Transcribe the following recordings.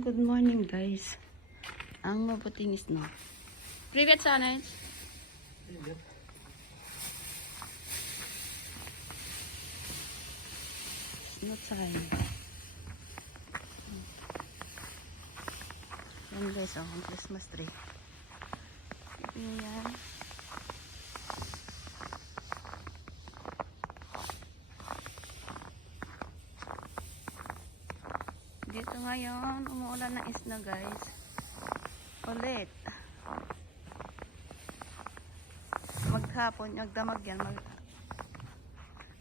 Good morning guys. Ang mabuting snow. Привет, Саныч. Привет. Snow time. Yan guys, ang Christmas tree. Yan. Dito ngayon, umuulan na isna guys. Ulit. Maghapon, magdamag yan.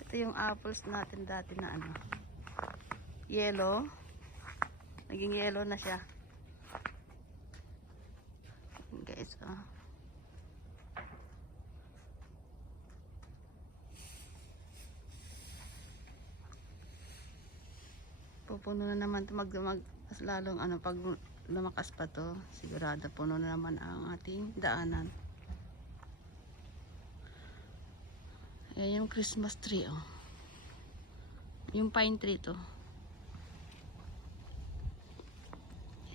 Ito yung apples natin dati na ano. Yellow. Naging yellow na siya. Guys, oh. Pupuno na naman ito magdamag. Mas lalong ano, pag lumakas pa to, sigurado puno na naman ang ating daanan. Ayan yung Christmas tree, oh. Yung pine tree to.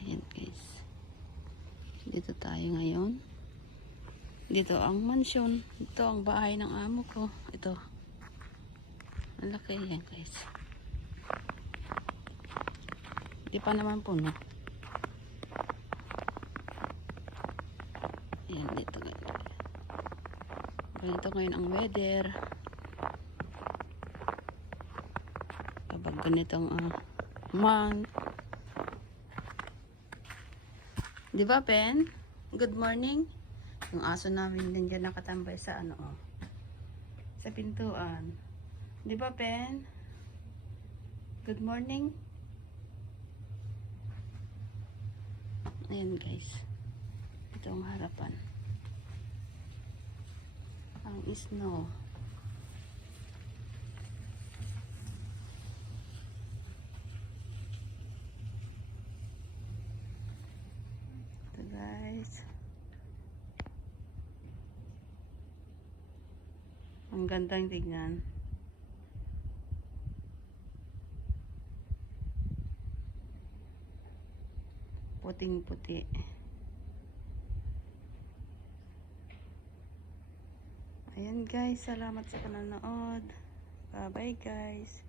Ayan guys. Dito tayo ngayon. Dito ang mansion. Ito ang bahay ng amo ko. Ito. Ang laki yan guys. Di pa naman puno. Ayan dito ganito. Ganito ngayon ang weather. Kapag ganitong month. Di ba, Pen? Good morning. Yung aso namin nandiyan nakatambay sa ano, oh. Sa pintuan. Di ba, Pen? Good morning. Ayan guys. Ito ang harapan. Ang snow. Ito guys. Ang gandang tignan. Puting-puti. Ayan guys, salamat sa panonood. Bye bye guys.